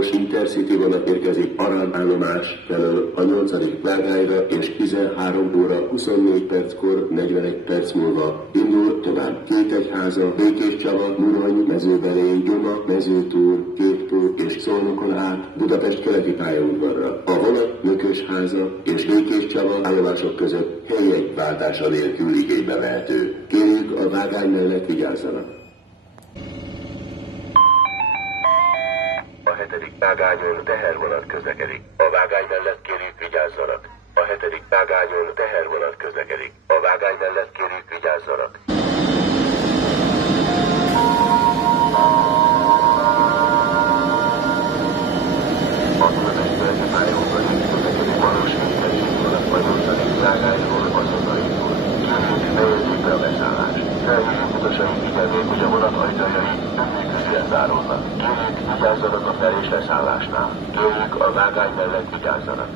Budapest Intercity vonat érkezik Arad állomás felől a 8. vágányra, és 13 óra 24 perckor 41 perc múlva indul tovább. Kétegyháza, Békéscsaba, Murony, Mezőberény, Gyoma, Mezőtúr, Kéktúr és Szolnokon át Budapest keleti pályaudvarra. A vonat Nökösháza és Békéscsaba állomások között helyjegyváltása nélkül igénybe vehető. Kérjük, a vágány mellett vigyázzanak. A 7. vágányon tehervonat közlekedik. A vágány mellett kérjük, vigyázzanak. A 7. vágányon tehervonat közlekedik. A vágány mellett kérjük, vigyázzanak. A Budapest keleti pályaudvar közlekedik valós vonat a 8. vágányról azonnal indul. Kérjük, fejezzék be a beszállást. Felhívjuk utasaink figyelmét, hogy a vonat ajtajai nem működően záródnak. Kérjük, vigyázzanak a fel- és leszállásnál. Kérjük, a vágány mellett vigyázzanak.